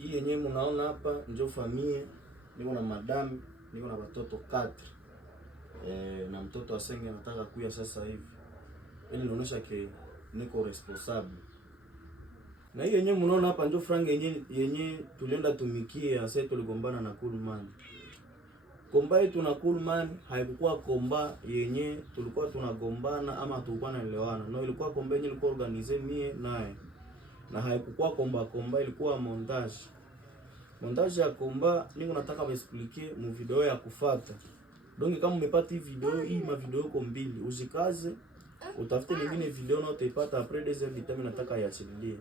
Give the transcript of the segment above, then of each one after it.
Hii yenyewe mnaona hapa ndio familia, niko na madam, niko na watoto 4. Na mtoto wa senge anataka kuya sasa hivi. Ili inaonyesha ke niko responsable. Na hii yenyewe mnaona hapa ndio franga yenyewe tulienda tumikia, sasa tuligombana na Coolman. Komba yetu na Coolman haikuwa komba yenye tulikuwa tunagombana ama tulikuwa tunaelewana. No, ilikuwa komba yenye ilikuwa organize mie naye. Na haikuwa komba ilikuwa montage. Montage ya komba ningo nataka baexpliquer mu video ya kufuata. Donc kama umepata hii video, hii ma video yako mbili, usikaze utafute nyingine video na utaipata après 2 heures de nataka iachilie.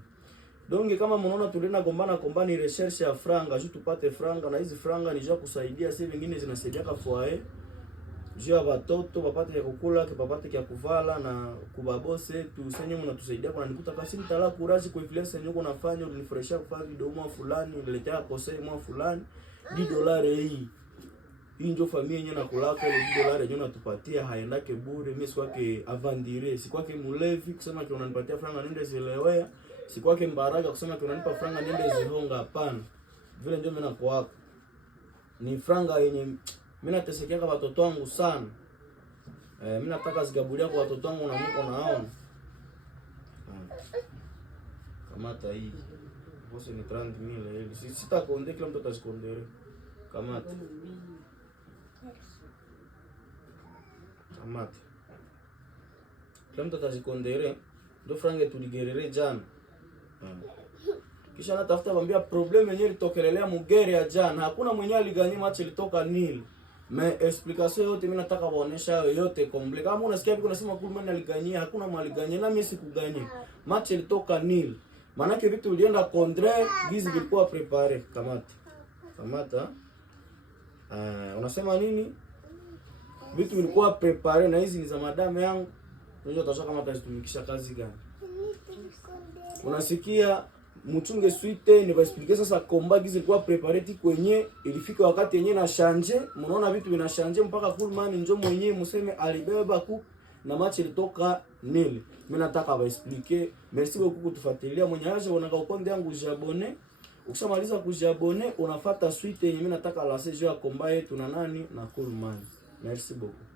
Donc kama mnaona tulienda gombana ni recherche ya franga, juu tupate franga, na hizi franga ni jua kusaidia sisi wengine zinasaidia kwa foyer. Juu ya watoto wapate ya kukula, kipapate ya kuvala na kubabose tu senye mnatusaidia kwa nikuta kasi mtala kuraji kwa influence yenyewe unafanya unifresha kufanya video mwa fulani, uniletea kosei mwa fulani, $10 hii. Hii ndio familia yenyewe nakulaka ile $10 yenyewe natupatia haendake bure. Mimi si kwake avandire, si kwake mulevi kusema kwa unanipatia franga nende zilewea. Si kwake mbaraga kusema tunanipa franga niende zihonga, hapana. Vile ndio mimi nakuwaka. Ni franga yenye mimi natesekea kwa watoto wangu sana. Mimi nataka zigabulia kwa watoto wangu na mko naona. Kamata hii. Bose ni 30,000 ile. Sitakonde kila mtu atakondere. Kamata. Kamata. Kila mtu atakondere. Ndio franga tuligerere jana. Kisha natafuta kwambia problem yenyewe ilitokelelea mugere ya jana. Hakuna mwenye aliganya match ilitoka nil. Me explication yote mimi nataka waonesha yote komple. Kama unasikia biko nasema Coolman aliganya, hakuna mwaliganya na mimi sikuganya. Match ilitoka nil. Maana yake vitu vilienda contraire, gizi vilikuwa prepare. Kamata. Unasema nini? Vitu vilikuwa prepare na hizi ni za madame yangu. Unajua tasha kama tazitumikisha kazi gani? Unasikia mchunge suite ni baexpliquer sasa komba gizi kwa preparati kwenye ilifika wakati yenyewe na change. Mnaona vitu vina change mpaka Coolman ndio mwenyewe museme alibeba ku na match ilitoka nil. Mimi nataka baexpliquer. Merci beaucoup kutufuatilia. Mwenye aje unaka ukonde yangu jabone. Ukishamaliza kujabone unafuata suite yenyewe mimi nataka la sejio ya komba yetu na nani na Coolman. Merci beaucoup.